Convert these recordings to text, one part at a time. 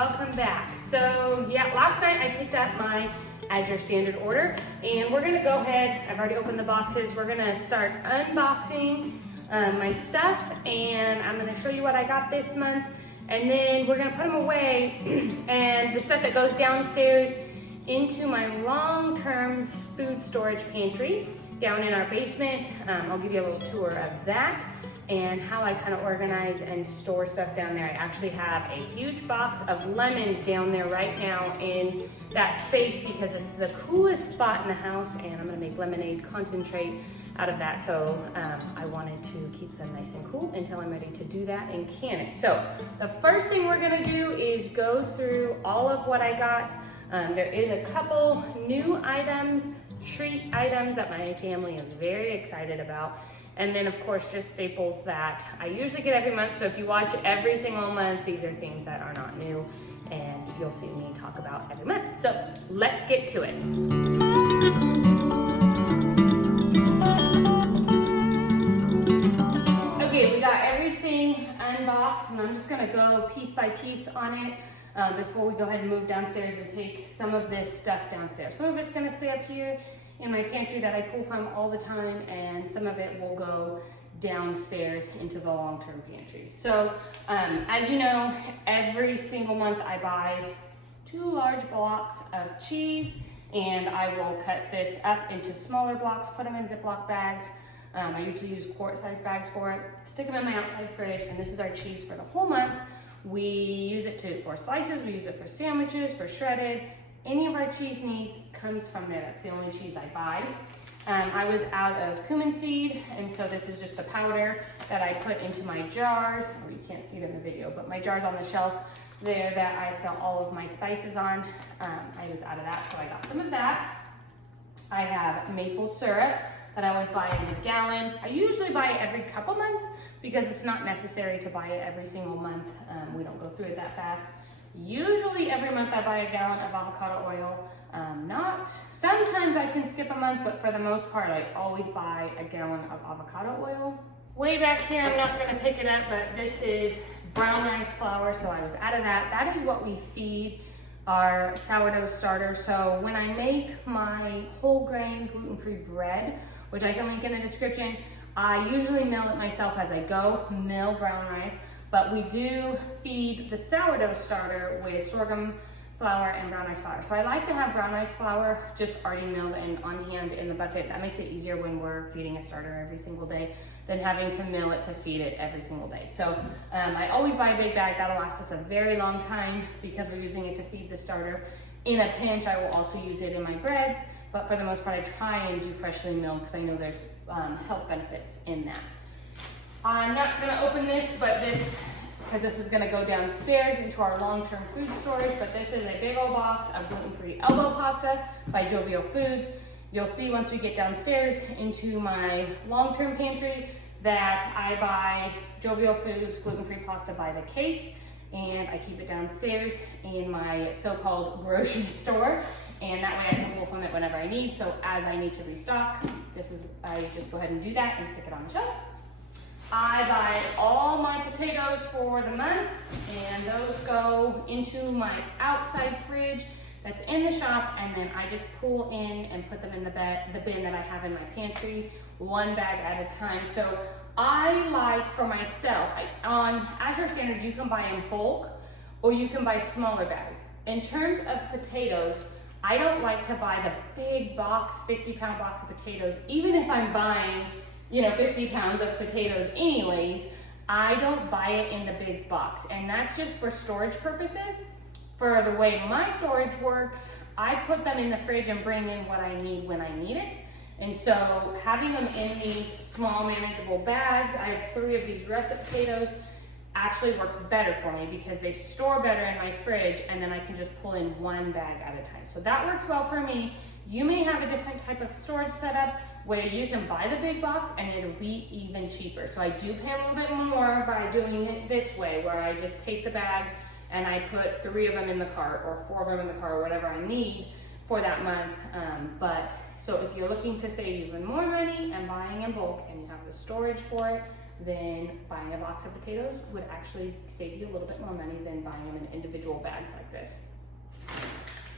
welcome back. So yeah, last night I picked up my Azure Standard order and we're gonna go ahead, I've already opened the boxes, we're gonna start unboxing my stuff and I'm gonna show you what I got this month and then we're gonna put them away and the stuff that goes downstairs into my long-term food storage pantry down in our basement. I'll give you a little tour of that and how I kind of organize and store stuff down there. I actually have a huge box of lemons down there right now in that space because it's the coolest spot in the house and I'm gonna make lemonade concentrate out of that. So I wanted to keep them nice and cool until I'm ready to do that and can it. So the first thing we're gonna do is go through all of what I got. There is a couple new items, treat items that my family is very excited about. And then of course, just staples that I usually get every month. So if you watch every single month, these are things that are not new and you'll see me talk about every month. So let's get to it. Okay, so we got everything unboxed and I'm just gonna go piece by piece on it before we go ahead and move downstairs and take some of this stuff downstairs. Some of it's gonna stay up here in my pantry that I pull from all the time, and some of it will go downstairs into the long-term pantry. So as you know, every single month I buy 2 large blocks of cheese and I will cut this up into smaller blocks, put them in Ziploc bags. I usually use quart-sized bags for it, stick them in my outside fridge, and this is our cheese for the whole month. We use it for slices, we use it for sandwiches, for shredded. Any of our cheese needs comes from there. That's the only cheese I buy. I was out of cumin seed, and so this is just the powder that I put into my jars. Or you can't see it in the video, but my jars on the shelf there that I fill all of my spices on. I was out of that, so I got some of that. I have maple syrup that I always buy in a gallon. I usually buy it every couple months because it's not necessary to buy it every single month. We don't go through it that fast. Usually every month I buy a gallon of avocado oil. Sometimes I can skip a month, but for the most part, I always buy a gallon of avocado oil. Way back here, I'm not gonna pick it up, but this is brown rice flour, so I was out of that. That is what we feed our sourdough starter. So when I make my whole grain gluten-free bread, which I can link in the description, I usually mill it myself as I go, mill brown rice. But we do feed the sourdough starter with sorghum flour and brown rice flour. So I like to have brown rice flour just already milled and on hand in the bucket. That makes it easier when we're feeding a starter every single day than having to mill it to feed it every single day. So I always buy a big bag. That'll last us a very long time because we're using it to feed the starter. In a pinch, I will also use it in my breads, but for the most part, I try and do freshly milled because I know there's health benefits in that. I'm not gonna open this, but because this is gonna go downstairs into our long-term food storage, but this is a big old box of gluten-free elbow pasta by Jovial Foods. You'll see once we get downstairs into my long-term pantry that I buy Jovial Foods gluten-free pasta by the case, and I keep it downstairs in my so-called grocery store, and that way I can pull from it whenever I need. So as I need to restock, I just go ahead and do that and stick it on the shelf. I buy all my potatoes for the month and those go into my outside fridge that's in the shop, and then I just pull in and put them in the bin that I have in my pantry, 1 bag at a time. So I like for myself, on Azure Standard you can buy in bulk or you can buy smaller bags. In terms of potatoes, I don't like to buy the big box, 50-pound box of potatoes, even if I'm buying 50 pounds of potatoes anyways. I don't buy it in the big box, and that's just for storage purposes. For the way my storage works, I put them in the fridge and bring in what I need when I need it. And so having them in these small manageable bags, I have 3 of these russet potatoes, actually works better for me because they store better in my fridge and then I can just pull in 1 bag at a time. So that works well for me. You may have a different type of storage setup where you can buy the big box and it'll be even cheaper. So I do pay a little bit more by doing it this way, where I just take the bag and I put 3 of them in the cart or 4 of them in the cart or whatever I need for that month. So if you're looking to save even more money and buying in bulk and you have the storage for it, then buying a box of potatoes would actually save you a little bit more money than buying them in individual bags like this.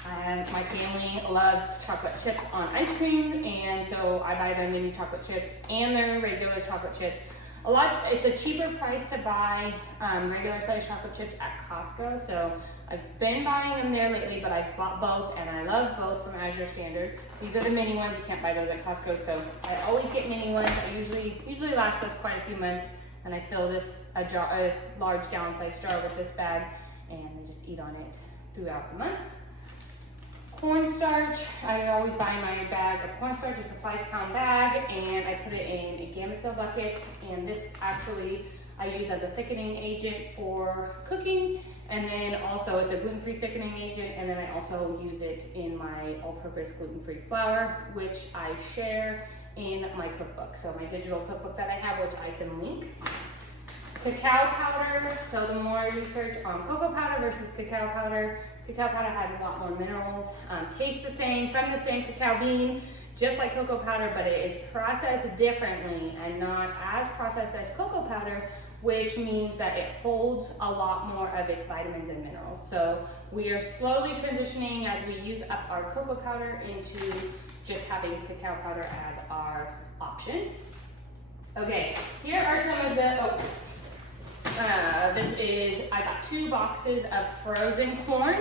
My family loves chocolate chips on ice cream, and so I buy their mini chocolate chips and their regular chocolate chips. It's a cheaper price to buy regular size chocolate chips at Costco, so I've been buying them there lately, but I've bought both, and I love both from Azure Standard. These are the mini ones. You can't buy those at Costco, so I always get mini ones. I usually last us quite a few months, and I fill a large gallon size jar with this bag, and I just eat on it throughout the months. Cornstarch, I always buy my bag of cornstarch. It's a 5-pound bag, and I put it in a Gamma bucket, and this actually I use as a thickening agent for cooking, and then also it's a gluten-free thickening agent, and then I also use it in my all-purpose gluten-free flour, which I share in my cookbook. So my digital cookbook that I have, which I can link. Cacao powder, so the more research on cocoa powder versus cacao powder has a lot more minerals, tastes the same, from the same cacao bean, just like cocoa powder, but it is processed differently and not as processed as cocoa powder, which means that it holds a lot more of its vitamins and minerals. So we are slowly transitioning as we use up our cocoa powder into just having cacao powder as our option. Okay, here are some of the, I got 2 boxes of frozen corn,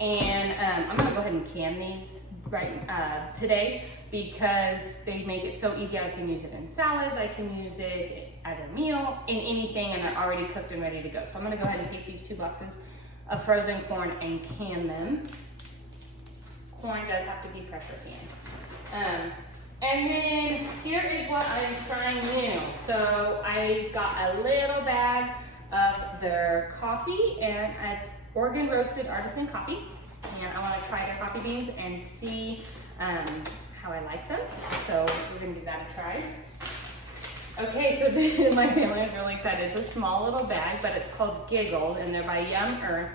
and I'm gonna go ahead and can these today because they make it so easy. I can use it in salads, I can use it as a meal, in anything, and they're already cooked and ready to go. So I'm gonna go ahead and take these 2 boxes of frozen corn and can them. Corn does have to be pressure canned. And then here is what I'm trying new. So I got a little bag of their coffee, and it's Oregon roasted artisan coffee. And I want to try their coffee beans and see how I like them. So we're gonna give that a try. Okay, so my family is really excited. It's a small little bag, but it's called Giggled, and they're by Young Earth,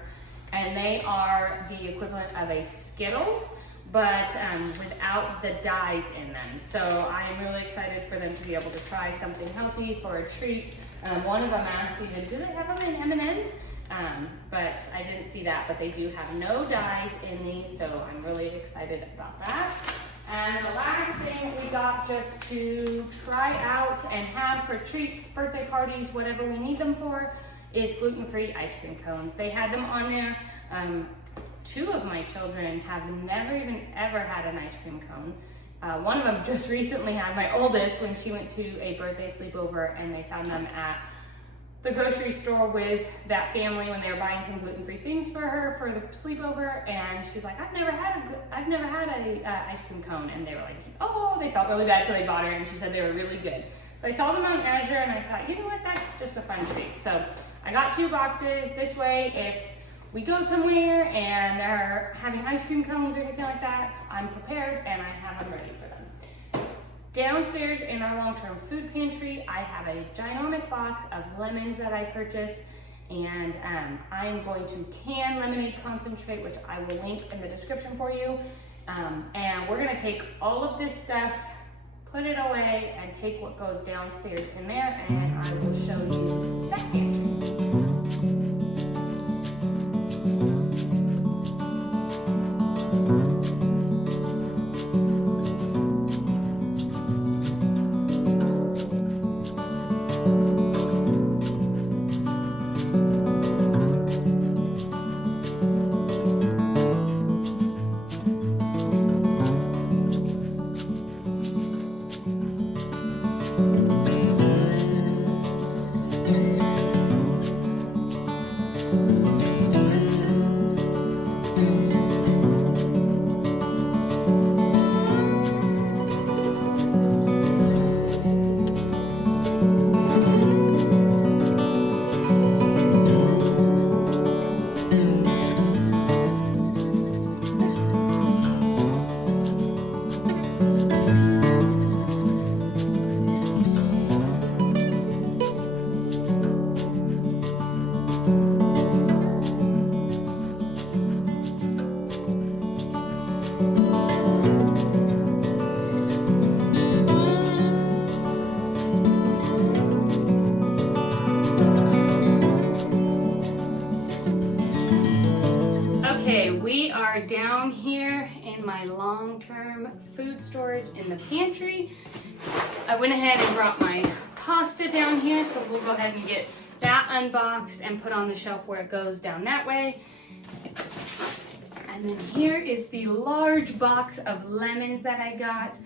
and they are the equivalent of a Skittles, but without the dyes in them. So I'm really excited for them to be able to try something healthy for a treat. One of them asked even, do they have them in M&Ms? But I didn't see that, but they do have no dyes in these, so I'm really excited about that. And the last thing we got just to try out and have for treats, birthday parties, whatever we need them for, is gluten-free ice cream cones. They had them on there. 2 of my children have never even ever had an ice cream cone. One of them just recently had, my oldest, when she went to a birthday sleepover, and they found them at the grocery store with that family when they were buying some gluten-free things for her for the sleepover, and she's like, I've never had a ice cream cone, and they were like, oh, they felt really bad, so they bought her, and she said they were really good. So I saw them on Azure, and I thought, you know what, that's just a fun treat. So I got 2 boxes. This way, if we go somewhere and they're having ice cream cones or anything like that, I'm prepared and I have them ready for them. Downstairs in our long-term food pantry, I have a ginormous box of lemons that I purchased, and I'm going to can lemonade concentrate, which I will link in the description for you. And we're gonna take all of this stuff, put it away, and take what goes downstairs in there, and I will show you that pantry. food storage in the pantry. I went ahead and brought my pasta down here, so we'll go ahead and get that unboxed and put on the shelf where it goes down that way. And then here is the large box of lemons that I got.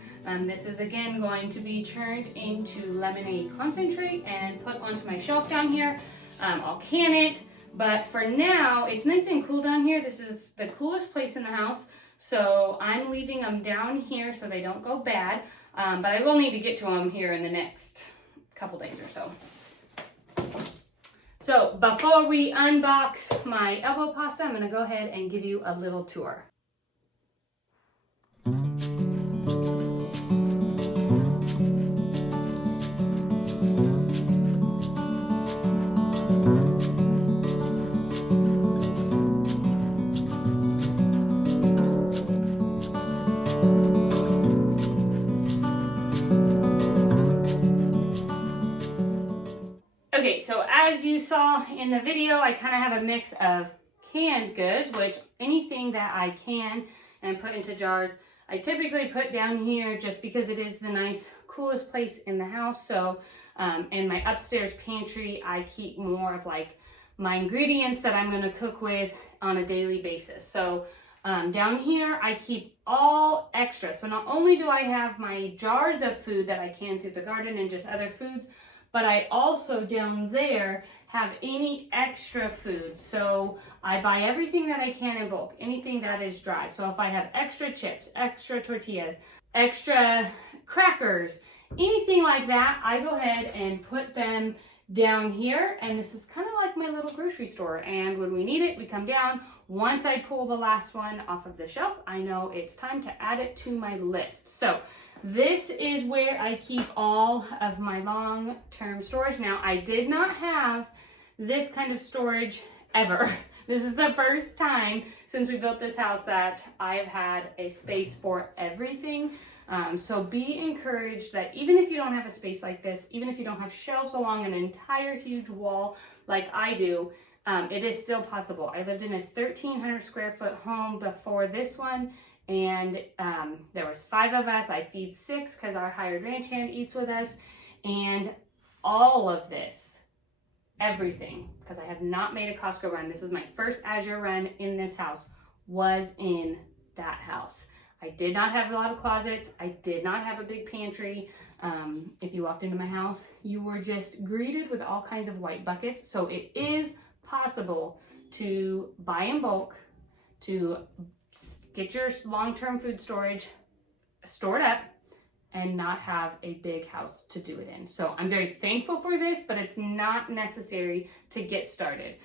This is again going to be churned into lemonade concentrate and put onto my shelf down here. I'll can it, but for now, it's nice and cool down here. This is the coolest place in the house, so I'm leaving them down here so they don't go bad, but I will need to get to them here in the next couple days or so. So before we unbox my elbow pasta, I'm gonna go ahead and give you a little tour. Okay, so as you saw in the video, I kind of have a mix of canned goods, which anything that I can and put into jars, I typically put down here just because it is the nice, coolest place in the house. So in my upstairs pantry, I keep more of like my ingredients that I'm going to cook with on a daily basis. So down here, I keep all extra. So not only do I have my jars of food that I can through the garden and just other foods, but I also down there have any extra food. So I buy everything that I can in bulk, anything that is dry. So if I have extra chips, extra tortillas, extra crackers, anything like that, I go ahead and put them down here. And this is kind of like my little grocery store. And when we need it, we come down. Once I pull the last one off of the shelf, I know it's time to add it to my list. So this is where I keep all of my long-term storage. Now, I did not have this kind of storage ever. This is the first time since we built this house that I've had a space for everything. So be encouraged that even if you don't have a space like this, even if you don't have shelves along an entire huge wall like I do, it is still possible. I lived in a 1,300 square foot home before this one. And there was 5 of us. I feed 6 because our hired ranch hand eats with us. And all of this, everything, because I have not made a Costco run. This is my first Azure run in this house, was in that house. I did not have a lot of closets. I did not have a big pantry. If you walked into my house, you were just greeted with all kinds of white buckets. So it is possible to buy in bulk, to get your long-term food storage stored up and not have a big house to do it in. So I'm very thankful for this, but it's not necessary to get started.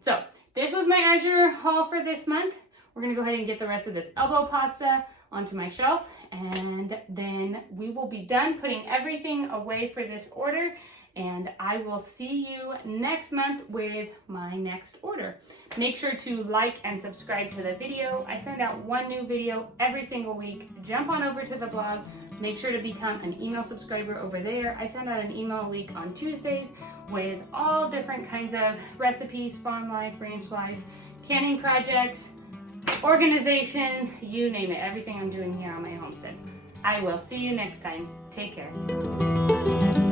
So this was my Azure haul for this month. We're gonna go ahead and get the rest of this elbow pasta onto my shelf, and then we will be done putting everything away for this order. And I will see you next month with my next order. Make sure to like and subscribe to the video. I send out one new video every single week. Jump on over to the blog. Make sure to become an email subscriber over there. I send out an email a week on Tuesdays with all different kinds of recipes, farm life, ranch life, canning projects, organization, you name it. Everything I'm doing here on my homestead. I will see you next time. Take care.